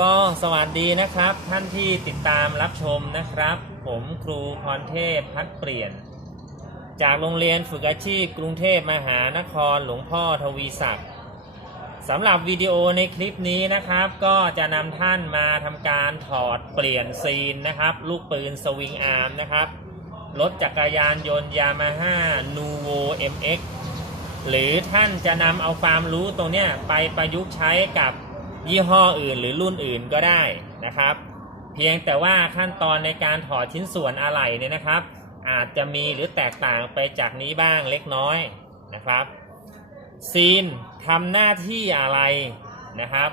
ก็สวัสดีนะครับ ท่านที่ติดตามรับชมนะครับ ผมครูพรเทพพัดเปลี่ยน จากโรงเรียนฝึกอาชีพกรุงเทพมหานครหลวงพ่อทวีศักดิ์สำหรับวิดีโอในคลิปนี้นะครับ ก็จะนำท่านมาทำการถอดเปลี่ยนซีนนะครับ ลูกปืนสวิงอาร์มนะครับรถจักรยานยนต์ยามาฮ่านูโว MX หรือท่านจะนำเอาความรู้ตรงนี้ไปประยุกต์ใช้กับ ยี่ห้ออื่นหรือรุ่นอื่นก็ได้นะครับ เพียงแต่ว่าขั้นตอนในการถอดชิ้นส่วนอะไหล่เนี่ยนะครับ อาจจะมีหรือแตกต่างไปจากนี้บ้างเล็กน้อยนะครับ ซีนทำหน้าที่อะไรนะครับ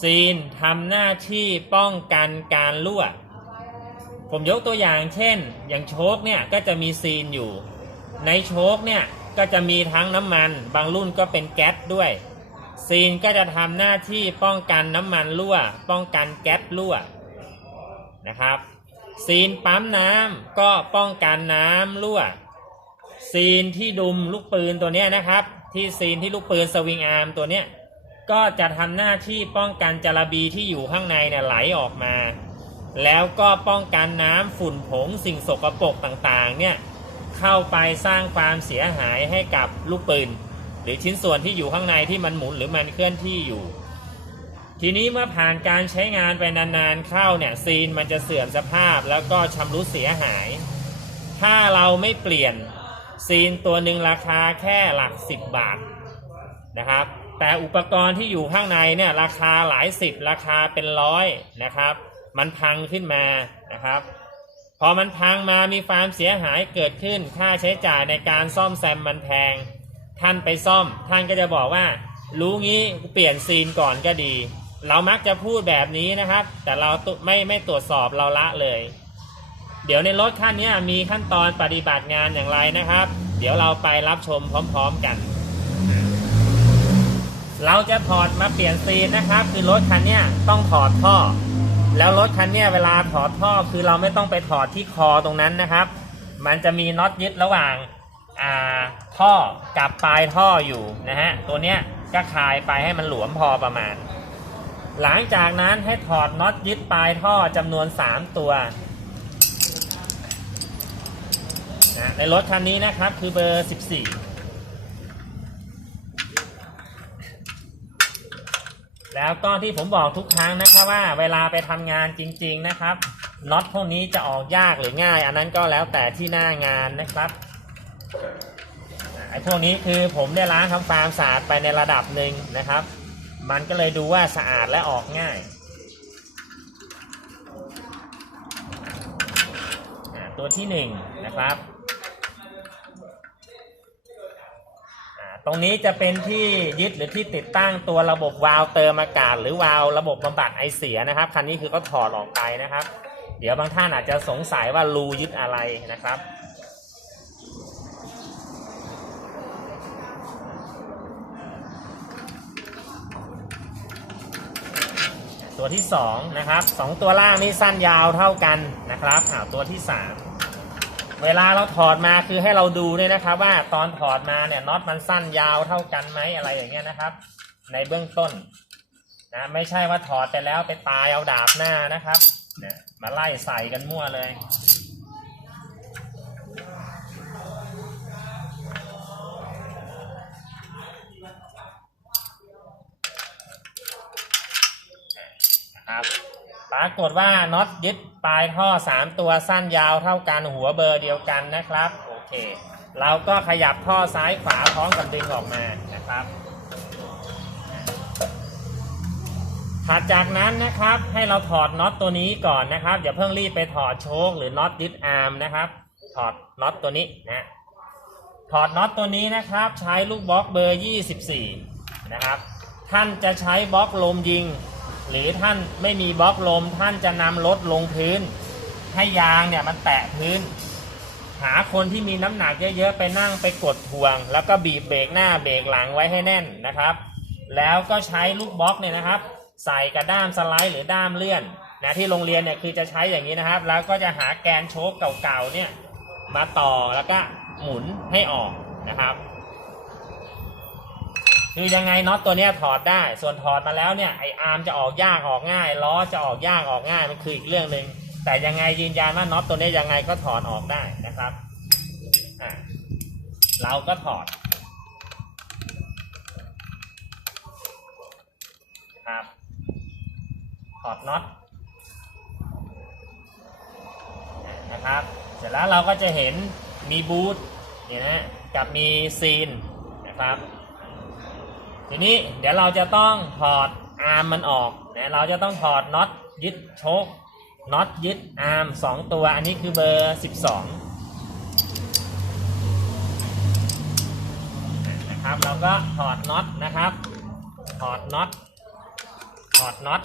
ซีนทำหน้าที่ป้องกันการรั่ว ผมยกตัวอย่างเช่น อย่างโชคเนี่ยก็จะมีซีนอยู่ ในโชคเนี่ยก็จะมีทั้งน้ำมัน บางรุ่นก็เป็นแก๊สด้วย ซีนก็จะทำหน้าที่ป้องกันน้ำมันรั่ว ป้องกันแก๊สรั่วนะครับ ซีนปั๊มน้ำก็ป้องกันน้ำรั่ว ซีนที่ดุมลูกปืนตัวนี้นะครับ ที่ซีนที่ลูกปืนสวิงอาร์มตัวนี้ก็จะทำหน้าที่ป้องกันจระบีที่อยู่ข้างในเนี่ยไหลออกมา แล้วก็ป้องกันน้ำฝุ่นผงสิ่งสกปรกต่างๆเนี่ยเข้าไปสร้างความเสียหายให้กับลูกปืน หรือชิ้นส่วนที่อยู่ข้างในที่มันหมุนหรือมันเคลื่อนที่อยู่ ทีนี้เมื่อผ่านการใช้งานไปนานๆเข้าเนี่ยซีนมันจะเสื่อมสภาพแล้วก็ชำรุดเสียหาย ถ้าเราไม่เปลี่ยนซีนตัวหนึ่งราคาแค่หลัก 10 บาทนะครับ แต่อุปกรณ์ที่อยู่ข้างในเนี่ยราคาหลายสิบราคาเป็นร้อยนะครับ มันพังขึ้นมานะครับพอมันพังมามีความเสียหายเกิดขึ้น ค่าใช้จ่ายในการซ่อมแซมมันแพง ท่านไปซ่อม ท่านก็จะบอกว่า รู้งี้เปลี่ยนซีนก่อนก็ดี เรามักจะพูดแบบนี้นะครับ แต่เราไม่ไม่ตรวจสอบเราละเลย เดี๋ยวในรถคันนี้มีขั้นตอนปฏิบัติงานอย่างไรนะครับ เดี๋ยวเราไปรับชมพร้อม ๆกัน เราจะถอดมาเปลี่ยนซีนนะครับ คือรถคันนี้ต้องถอดท่อ แล้วรถคันนี้เวลาถอดท่อคือเราไม่ต้องไปถอดที่คอตรงนั้นนะครับ มันจะมีน็อตยึดระหว่าง ท่อกับปลายท่ออยู่นะฮะตัวเนี้ยก็คลายไปให้มันหลวมพอประมาณ หลังจากนั้นให้ถอดน็อตยึดปลายท่อจำนวน 3 ตัวนะในรถคันนี้นะครับคือเบอร์ 14 แล้วก็ที่ผมบอกทุกครั้งนะครับว่าเวลาไปทำงานจริง ๆนะครับน็อตพวกนี้จะออกยากหรือง่าย อันนั้นก็แล้วแต่ที่หน้างานนะครับ ไอ้พวกนี้คือผมได้ล้างทำความสะอาดไปในระดับหนึ่งนะครับ มันก็เลยดูว่าสะอาดและออกง่าย ตัวที่หนึ่งนะครับตรงนี้จะเป็นที่ยึดหรือที่ติดตั้งตัวระบบวาล์วเติมอากาศ หรือวาล์วระบบบำบัดไอเสียนะครับ คันนี้คือก็ถอดออกไปนะครับ เดี๋ยวบางท่านอาจจะสงสัยว่ารูยึดอะไรนะครับ ตัวที่สองนะครับสองตัวล่างนี่สั้นยาวเท่ากันนะครับอ่าตัวที่สามเวลาเราถอดมาคือให้เราดูเนี่ยนะครับ ว่าตอนถอดมาเนี่ยน็อตมันสั้นยาวเท่ากันไหมอะไรอย่างเงี้ยนะครับ ในเบื้องต้นนะไม่ใช่ว่าถอดไปแล้วไปตายเอาดาบหน้านะครับนะมาไล่ใส่กันมั่วเลย ครับปรากฏว่าน็อตยึดปลายท่อ 3 ตัวสั้นยาวเท่ากันหัวเบอร์เดียวกันนะครับ โอเค เราก็ขยับท่อซ้ายขวาพร้อมกับดึงออกมานะครับถัดจากนั้นนะครับให้เราถอดน็อตตัวนี้ก่อนนะครับ อย่าเพิ่งรีบไปถอดโชคหรือน็อตยึดอาร์มนะครับ ถอดน็อตตัวนี้นะถอดน็อตตัวนี้นะครับ ใช้ลูกบล็อกเบอร์ 24 นะครับ ท่านจะใช้บล็อกลมยิง หรือท่านไม่มีบล็อกลมท่านจะนำรถลงพื้น ให้ยางเนี่ยมันแตะพื้น หาคนที่มีน้ำหนักเยอะๆไปนั่งไปกดทวง แล้วก็บีบเบรกหน้าเบรกหลังไว้ให้แน่นนะครับ แล้วก็ใช้ลูกบล็อกเนี่ยนะครับ ใส่กระด้ามสไลด์หรือด้ามเลื่อนนะที่โรงเรียนเนี่ยคือจะใช้อย่างนี้นะครับ แล้วก็จะหาแกนโชคเก่าๆเนี่ยมาต่อแล้วก็หมุนให้ออกนะครับ คือยังไงน็อตตัวเนี้ยถอดได้ ส่วนถอดมาแล้วเนี่ยไออาร์มจะออกยากออกง่ายล้อจะออกยากออกง่ายมันคืออีกเรื่องหนึ่งแต่ยังไงยืนยันว่าน็อตตัวนี้ยยังไงก็ถอดออกได้นะครับอะเราก็ถอดครับถอดน็อตนะครับ เสร็จแล้วเราก็จะเห็นมีบูทเนี่ยนะกับมีซีนนะครับ ทีนี้เดี๋ยวเราจะต้องถอดอาร์มมันออกนะเราจะต้องถอดน็อตยึดโชคน็อตยึดอาร์มสองตัวอันนี้คือเบอร์สิบสองนะครับเราก็ถอดน็อตนะครับถอดน็อตถอดน็อต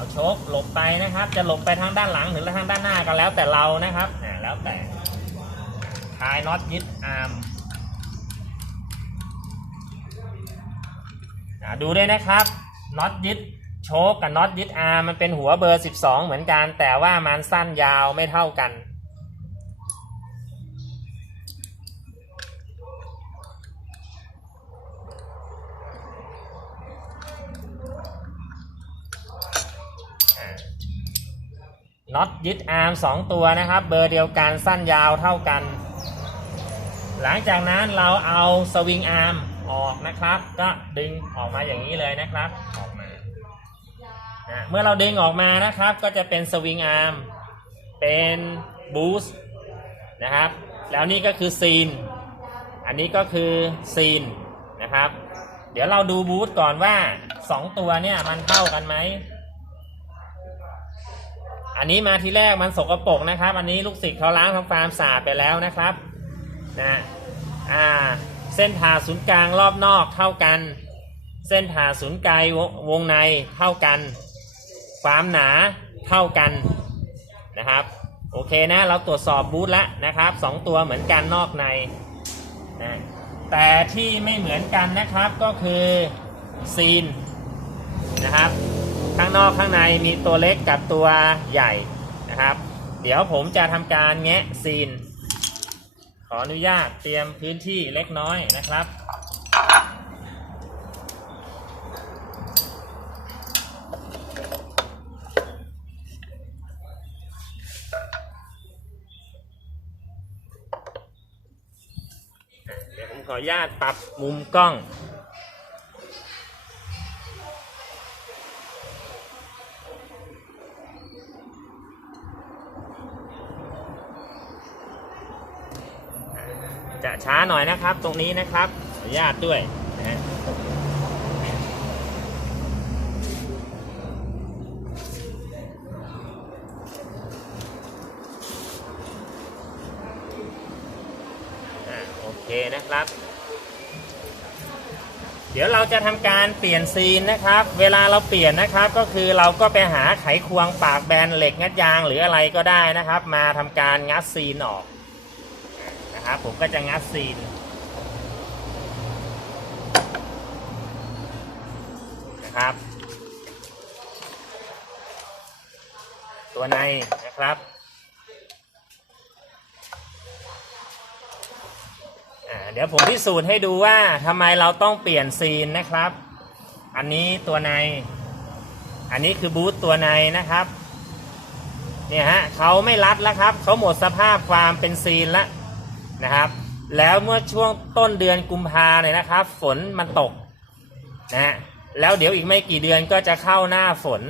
เอาโชคหลบไปนะครับ จะหลบไปทางด้านหลังหรือทางด้านหน้าก็แล้วแต่เรานะครับอ่าแล้วแต่คลายน็อตยึดอาร์มดูด้วยนะครับน็อตยึดโชกกับน็อตยึดอาร์มมันเป็นหัวเบอร์ 12 เหมือนกัน แต่ว่ามันสั้นยาวไม่เท่ากัน น็อตยึดอาร์มสองตัวนะครับ เบอร์เดียวกันสั้นยาวเท่ากัน หลังจากนั้นเราเอาสวิงอาร์มออกนะครับ ก็ดึงออกมาอย่างนี้เลยนะครับออกมาเมื่อเราดึงออกมานะครับก็จะเป็นสวิงอาร์มเป็นบูสต์นะครับ แล้วนี่ก็คือซีน อันนี้ก็คือซีนนะครับ เดี๋ยวเราดูบูสต์ก่อนว่าสองตัวเนี่ยมันเท่ากันไหม อันนี้มาทีแรกมันสกรปรกนะครับ อันนี้ลูกศิษย์เขาล้างทำความสะอาดไปแล้วนะครับนะอ่าเส้นผ่าศูนย์กลางรอบนอกเท่ากัน เส้นผ่าศูนย์กลวงวงในเท่ากัน ความหนาเท่ากันนะครับโอเคนะเราตรวจสอบบูธแล้วนะครับสองตัวเหมือนกันนอกในนะแต่ที่ไม่เหมือนกันนะครับก็คือซีนนะครับ ข้างนอกข้างในมีตัวเล็กกับตัวใหญ่นะครับ เดี๋ยวผมจะทำการแงะซีน ขออนุญาตเตรียมพื้นที่เล็กน้อยนะครับเดี๋ยวผมขออนุญาตปรับมุมกล้อง จะช้าหน่อยนะครับ ตรงนี้นะครับอนุญาตด้วยนะโอเคนะครับ เดี๋ยวเราจะทำการเปลี่ยนซีนนะครับ เวลาเราเปลี่ยนนะครับ ก็คือเราก็ไปหาไขควงปากแบนเหล็กงัดยางหรืออะไรก็ได้นะครับ มาทำการงัดซีนออก ผมก็จะงัดซีน นะครับ ตัวในนะครับเดี๋ยวผมพิสูจน์ให้ดูว่าทำไมเราต้องเปลี่ยนซีนนะครับ อันนี้ตัวใน อันนี้คือบูทตัวในนะครับ เนี่ยฮะเขาไม่รัดแล้วครับ เขาหมดสภาพความเป็นซีนแล้ว นะครับ แล้วเมื่อช่วงต้นเดือนกุมภาเนี่ยนะครับ ฝนมันตกนะฮะแล้วเดี๋ยวอีกไม่กี่เดือนก็จะเข้าหน้าฝน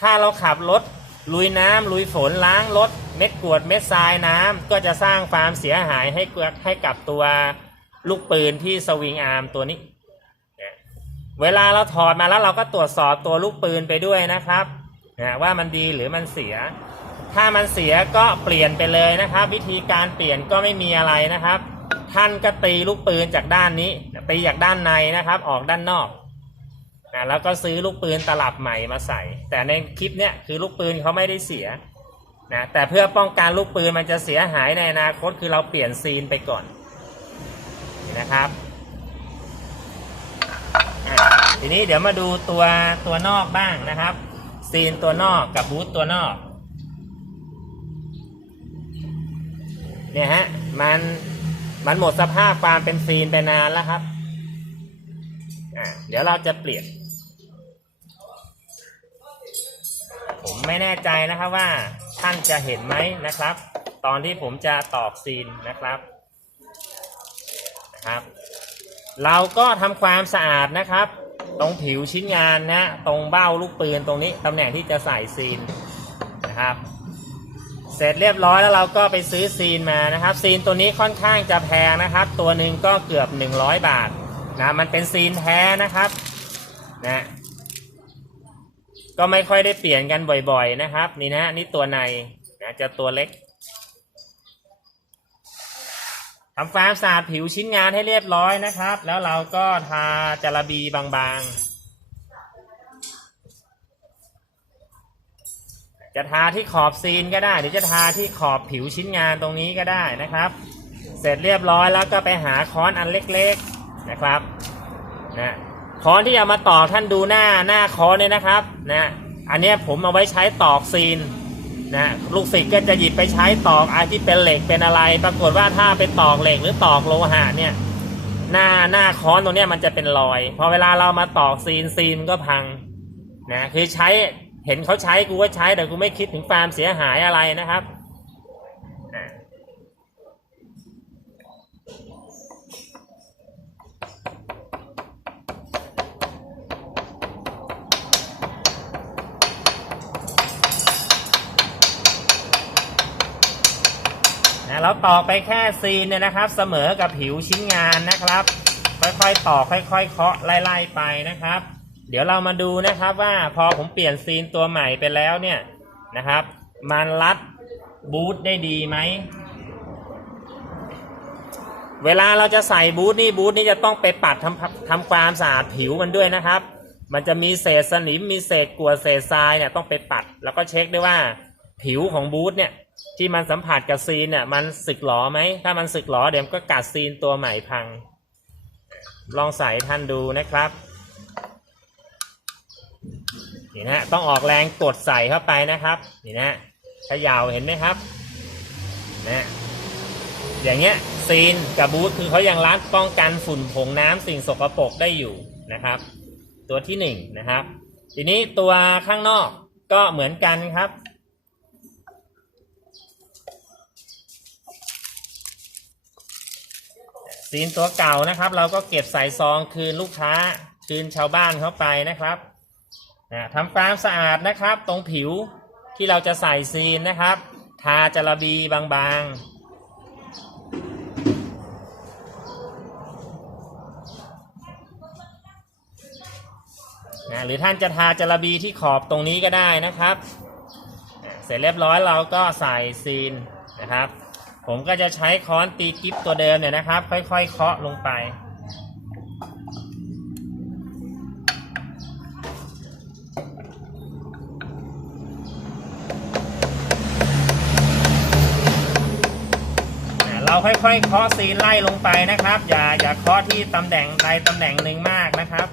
ถ้าเราขับรถลุยน้ำลุยฝนล้างรถเม็ดกวดเม็ดทรายน้ำก็จะสร้างความเสียหายให้เกิดให้กับตัวลูกปืนที่สวิงอาร์มตัวนี้นะเวลาเราถอดมาแล้วเราก็ตรวจสอบตัวลูกปืนไปด้วยนะครับนะว่ามันดีหรือมันเสีย ถ้ามันเสียก็เปลี่ยนไปเลยนะครับ วิธีการเปลี่ยนก็ไม่มีอะไรนะครับ ท่านก็ตีลูกปืนจากด้านนี้ตีจากด้านในนะครับ ออกด้านนอกนะแล้วก็ซื้อลูกปืนตลับใหม่มาใส่ แต่ในคลิปเนี้ยคือลูกปืนเขาไม่ได้เสียนะแต่เพื่อป้องกันลูกปืนมันจะเสียหายในอนาคตคือเราเปลี่ยนซีนไปก่อนนะครับทีนี้เดี๋ยวมาดูตัวตัวนอกบ้างนะครับ ซีนตัวนอกกับบูทตัวนอก เนี่ยฮะ มันมันหมดสภาพความเป็นซีนไปนานแล้วครับอ่าเดี๋ยวเราจะเปลี่ยน ผมไม่แน่ใจนะครับว่าท่านจะเห็นไหมนะครับ ตอนที่ผมจะตอกซีนนะครับนะครับ เราก็ทำความสะอาดนะครับ ตรงผิวชิ้นงานนะ ตรงเบ้าลูกปืนตรงนี้ตำแหน่งที่จะใส่ซีนนะครับ เสร็จเรียบร้อยแล้วเราก็ไปซื้อซีนมานะครับ ซีนตัวนี้ค่อนข้างจะแพงนะครับ ตัวหนึ่งก็เกือบ 100 บาทนะมันเป็นซีนแท้นะครับนะก็ไม่ค่อยได้เปลี่ยนกันบ่อยๆนะครับ นี่นะนี่ตัวในนะจะตัวเล็กทำความสะอาดผิวชิ้นงานให้เรียบร้อยนะครับ แล้วเราก็ทาจาระบีบางๆ จะทาที่ขอบซีนก็ได้ หรือจะทาที่ขอบผิวชิ้นงานตรงนี้ก็ได้นะครับ เสร็จเรียบร้อยแล้วก็ไปหาค้อนอันเล็กๆนะครับนะค้อนที่เอามาตอกท่านดูหน้าหน้าค้อนเนี่ยนะครับนะอันเนี้ยผมเอาไว้ใช้ตอกซีนนะลูกศิษย์ก็จะหยิบไปใช้ตอกอะไรที่เป็นเหล็กเป็นอะไร ปรากฏว่าถ้าไปตอกเหล็กหรือตอกโลหะเนี่ยหน้าหน้าค้อนตรงเนี้ยมันจะเป็นรอย พอเวลาเรามาตอกซีนซีนก็พังนะคือใช้ เห็นเขาใช้กูก็ใช้แต่กูไม่คิดถึงความเสียหายอะไรนะครับอ่านะเราตอกไปแค่ซีนเนี่ยนะครับ เสมอกับผิวชิ้นงานนะครับ ค่อยๆตอกค่อยๆเคาะไล่ๆไปนะครับ เดี๋ยวเรามาดูนะครับว่าพอผมเปลี่ยนซีนตัวใหม่ไปแล้วเนี่ยนะครับ มันรัดบูทได้ดีไหม เวลาเราจะใส่บูทนี่บูทนี่จะต้องไปปัดทำทำความสะอาดผิวมันด้วยนะครับ มันจะมีเศษสนิมมีเศษกรวเศษทรายเนี่ยต้องไปปัด แล้วก็เช็คด้วยว่าผิวของบูทเนี่ยที่มันสัมผัสกับซีนเนี่ยมันสึกหรอไหม ถ้ามันสึกหรอเดี๋ยวก็กัดซีนตัวใหม่พัง ลองใส่ท่านดูนะครับ นี่นะต้องออกแรงกดใส่เข้าไปนะครับ นี่นะขยาวเห็นไหมครับนะอย่างเงี้ยซีนกับบูทคือเขายังรัดป้องกันฝุ่นผงน้ำสิ่งสกปรกได้อยู่นะครับ ตัวที่หนึ่งนะครับ ทีนี้ตัวข้างนอกก็เหมือนกันครับซีนตัวเก่านะครับ เราก็เก็บใส่ซองคืนลูกค้าคืนชาวบ้านเข้าไปนะครับ นะทำความสะอาดนะครับ ตรงผิวที่เราจะใส่ซีนนะครับ ทาจาระบีบางๆนะหรือท่านจะทาจาระบีที่ขอบตรงนี้ก็ได้นะครับอะเสร็จเรียบร้อยเราก็ใส่ซีนนะครับ ผมก็จะใช้ค้อนตีกิฟตัวเดิมเนี่ยนะครับ ค่อยๆเคาะลงไป อ่าเรา ค่อยๆเคาะซีนไล่ลงไปนะครับ อย่าอย่าเคาะที่ตำแหน่งใดตำแหน่งหนึ่งมากนะครับ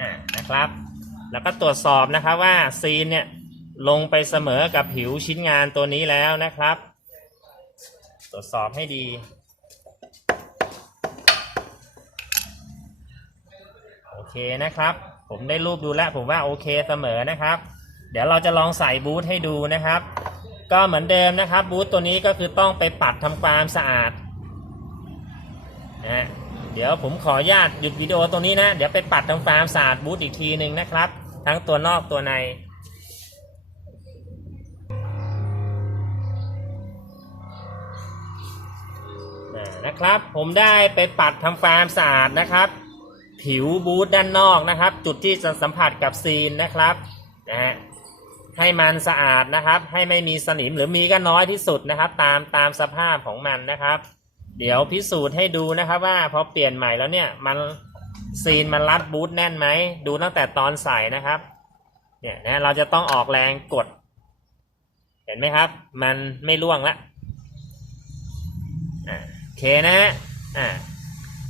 อ่านะครับ แล้วก็ตรวจสอบนะครับว่าซีนเนี่ยลงไปเสมอกับผิวชิ้นงานตัวนี้แล้วนะครับ ตรวจสอบให้ดีโอเคนะครับ ผมได้รูปดูแล้วผมว่าโอเคเสมอนะครับ เดี๋ยวเราจะลองใส่บูทให้ดูนะครับ ก็เหมือนเดิมนะครับบูทตัวนี้ก็คือต้องไปปัดทำความสะอาดนะฮะเดี๋ยวผมขออนุญาตหยุดวิดีโอตัวนี้นะ เดี๋ยวไปปัดทำความสะอาดบูทอีกทีหนึ่งนะครับ ทั้งตัวนอกตัวในนะครับผมได้ไปปัดทำความสะอาดนะครับ ผิวบูทด้านนอกนะครับ จุดที่จะสัมผัสกับซีนนะครับนะฮะ ให้มันสะอาดนะครับ ให้ไม่มีสนิมหรือมีก็น้อยที่สุดนะครับ ตามตามสภาพของมันนะครับ เดี๋ยวพิสูจน์ให้ดูนะครับ ว่าพอเปลี่ยนใหม่แล้วเนี่ยมันซีนมันรัดบูทแน่นไหมดูตั้งแต่ตอนใส่นะครับเนี่ยนะเราจะต้องออกแรงกด เห็นไหมครับ มันไม่ร่วงละโอเคนะฮะอ่า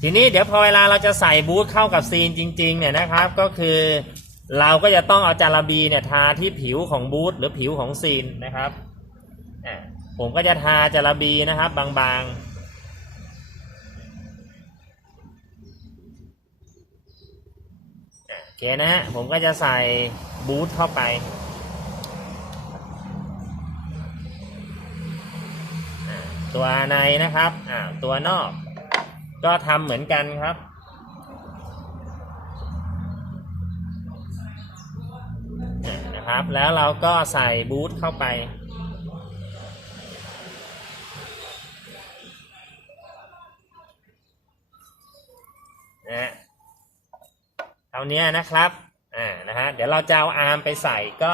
ทีนี้เดี๋ยวพอเวลาเราจะใส่บูทเข้ากับซีนจริง ๆ เนี่ยนะครับ ก็คือ เราก็จะต้องเอาจาระบีเนี่ยทาที่ผิวของบูทหรือผิวของซีนนะครับผมก็จะทาจาระบีนะครับ บางๆโอเคนะฮะผมก็จะใส่บูทเข้าไปตัวในนะครับตัว นอก ก็ทำเหมือนกันครับ แล้วเราก็ใส่บูทเข้าไป นะเท่านี้นะครับ อ่า นะฮะ เดี๋ยวเราจะเอาอาร์มไปใส่ก็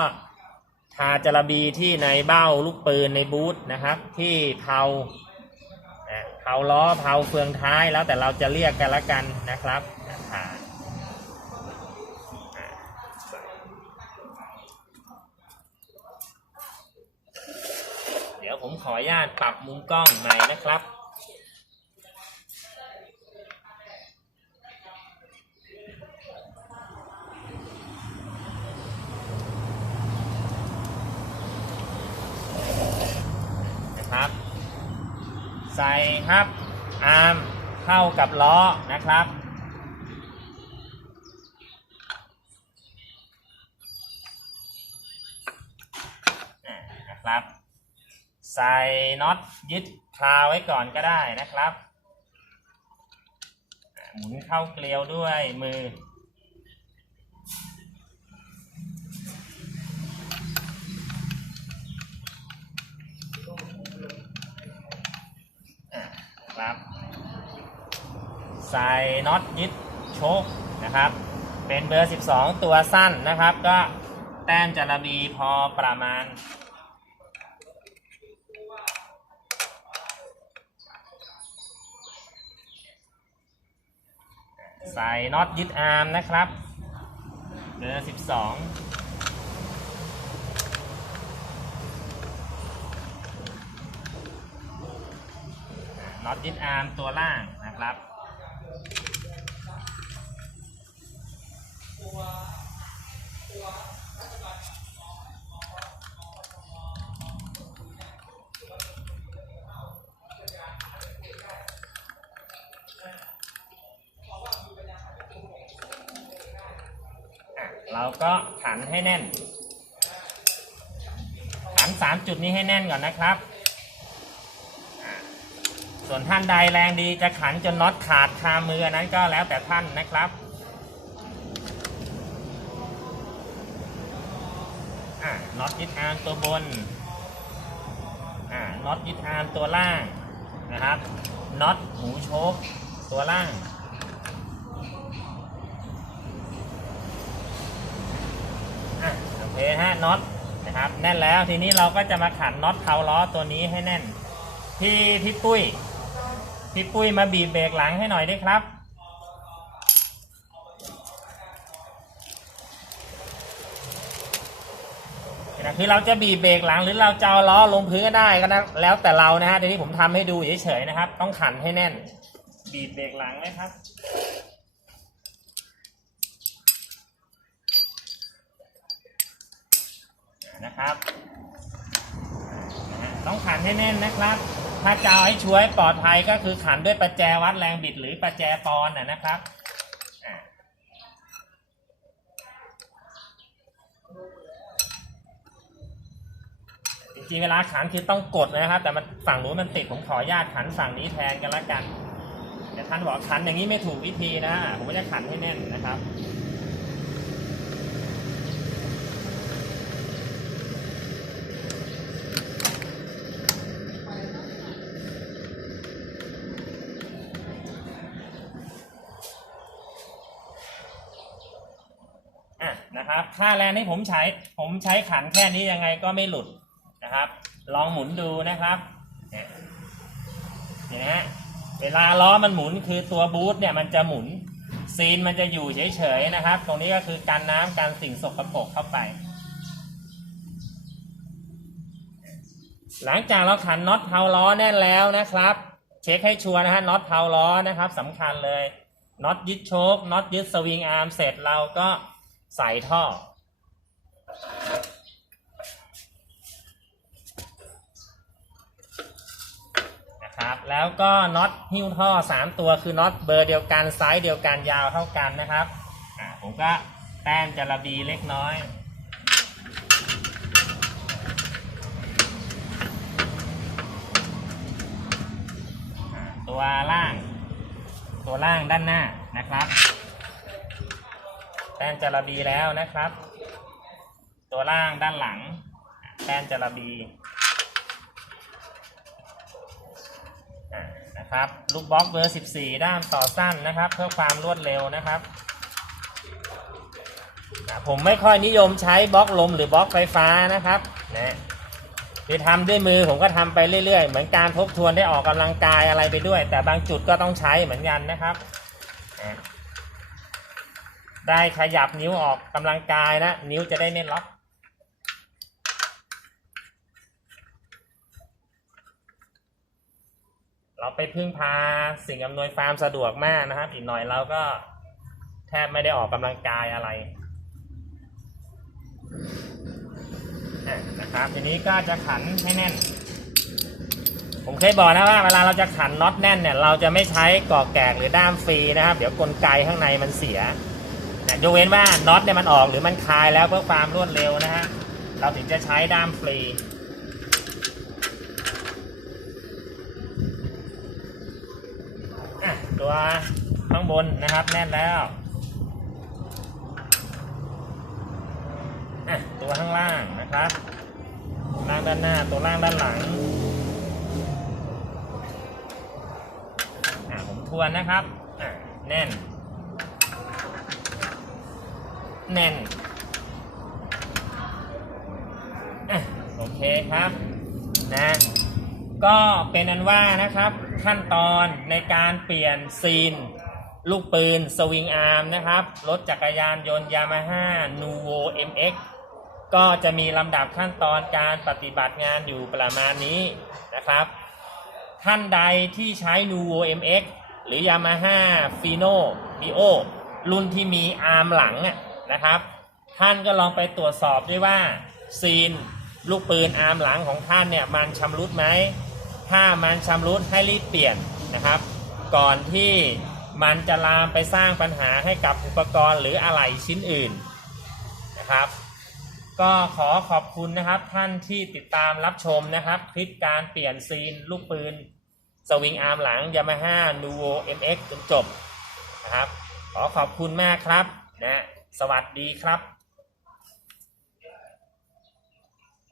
ทาจระบีที่ในเบ้าลูกปืนในบูทนะครับ ที่เผาอ่าเผาล้อเผาเฟืองท้ายแล้วแต่เราจะเรียกกันละกันนะครับอ่าทาอ่าใส่เดี๋ยวผมข ออนุญาตปรับมุมกล้องใหม่นะครับ นะครับ ใส่ครับอาร์มเข้ากับล้อนะครับนะครับ ใส่น็อตยึดคาไว้ก่อนก็ได้นะครับ หมุนเข้าเกลียวด้วยมือ ครับ ใส่น็อตยึดโชคนะครับ เป็นเบอร์ 12 ตัวสั้นนะครับ ก็แต้มจระบีพอประมาณ ใส่น็อตยึดอาร์มนะครับเบอร์12น็อตยึดอาร์มตัวล่างนะครับ แน่นก่อนนะครับ ส่วนท่านใดแรงดีจะขันจนน็อตขาดคามือนั้นก็แล้วแต่ท่านนะครับน็อตยึดอาร์มตัวบนน็อตยึดอาร์มตัวล่างนะครับน็อตหูโชคตัวล่างโอเคฮะน็อต นะครับ แน่นแล้วทีนี้เราก็จะมาขันน็อตเท้าล้อตัวนี้ให้แน่น พี่พี่ปุ้ย พี่ปุ้ยมาบีบเบรกหลังให้หน่อยได้ครับคือเราจะบีบเบรกหลังหรือเราจะเอาล้อลงพื้นก็ได้ก็นะแล้วแต่เรานะฮะทีนี้ผมทำให้ดูเฉยๆนะครับ ต้องขันให้แน่น บีบเบรกหลังนะครับ นะครับต้องขันให้แน่นนะครับ ถ้าจะเอาให้ช่วยปลอดภัยก็คือขันด้วยประแจวัดแรงบิดหรือประแจปอนนะครับจริงๆเวลาขันคือต้องกดนะครับ แต่มันฝั่งนู้นมันติดผมขอญาตขันฝั่งนี้แทนกันละกันแต่ท่านบอกขันอย่างนี้ไม่ถูกวิธีนะผมก็จะขันให้แน่นนะครับ นะครับ ค่าแรงที่ผมใช้ ผมใช้ขันแค่นี้ยังไงก็ไม่หลุดนะครับ ลองหมุนดูนะครับเนี่ยเห็นไหมฮะเวลาล้อมันหมุนคือตัวบูทเนี่ยมันจะหมุนซีนมันจะอยู่เฉยๆนะครับ ตรงนี้ก็คือการน้ำการสิ่งสกปรกเข้าไป หลังจากเราขันน็อตเผาล้อแน่นแล้วนะครับ เช็คให้ชัวร์นะฮะน็อตเผาล้อนะครับสำคัญเลยน็อตยึดโชคน็อตยึดสวิงอาร์มเสร็จเราก็ ใส่ท่อ นะครับ แล้วก็น็อตหิ้วท่อ 3 ตัวคือน็อตเบอร์เดียวกันไซส์เดียวกันยาวเท่ากันนะครับผมก็แต้มจระบีเล็กน้อยตัวล่าง ตัวล่างด้านหน้านะครับ แป้นจระบีแล้วนะครับ ตัวล่างด้านหลัง แป้นจระบีนะครับลูกบล็อกเบอร์ 14 ด้ามต่อสั้นนะครับ เพื่อความรวดเร็วนะครับ ผมไม่ค่อยนิยมใช้บล็อกลมหรือบล็อกไฟฟ้านะครับนะคือทำด้วยมือผมก็ทำไปเรื่อยๆ เหมือนการทบทวนได้ออกกำลังกายอะไรไปด้วย แต่บางจุดก็ต้องใช้เหมือนกันนะครับอะ ได้ขยับนิ้วออกกำลังกายนะ นิ้วจะได้ไม่ล็อกเราไปพึ่งพาสิ่งอำนวยความสะดวกมากนะครับ อีกหน่อยเราก็แทบไม่ได้ออกกำลังกายอะไรนะครับ ทีนี้ก็จะขันให้แน่น ผมเคยบอกนะว่าเวลาเราจะขันน็อตแน่นเนี่ย เราจะไม่ใช้กอกแกกหรือด้ามฟรีนะครับ เดี๋ยวกลไกข้างในมันเสีย นะยกเว้นว่าน็อตเนี่ยมันออกหรือมันคลายแล้วเพื่อความรวดเร็วนะฮะเราถึงจะใช้ด้ามฟรีตัวข้างบนนะครับแน่นแล้วตัวข้างล่างนะครับล่างด้านหน้าตัวล่างด้านหลังผมทวนนะครับแน่น แน่นอะโอเคครับนะก็เป็นอันว่านะครับขั้นตอนในการเปลี่ยนซีน ลูกปืนสวิงอาร์มนะครับ รถจักรยานยนต์ยามาฮ่านูโว MX ก็จะมีลำดับขั้นตอนการปฏิบัติงานอยู่ประมาณนี้นะครับ ท่านใดที่ใช้ Nuvo MX หรือ Yamaha Fino Dio รุ่นที่มีอาร์มหลังอะ นะครับ ท่านก็ลองไปตรวจสอบด้วยว่าซีนลูกปืนอาร์มหลังของท่านเนี่ยมันชำรุดไหม ถ้ามันชำรุดให้รีบเปลี่ยนนะครับ ก่อนที่มันจะลามไปสร้างปัญหาให้กับอุปกรณ์หรืออะไหล่ชิ้นอื่นนะครับ ก็ขอขอบคุณนะครับท่านที่ติดตามรับชมนะครับ คลิปการเปลี่ยนซีนลูกปืนสวิงอาร์มหลัง Yamaha Nuvo MX จนจบนะครับ ขอขอบคุณมากครับนะ สวัสดีครับ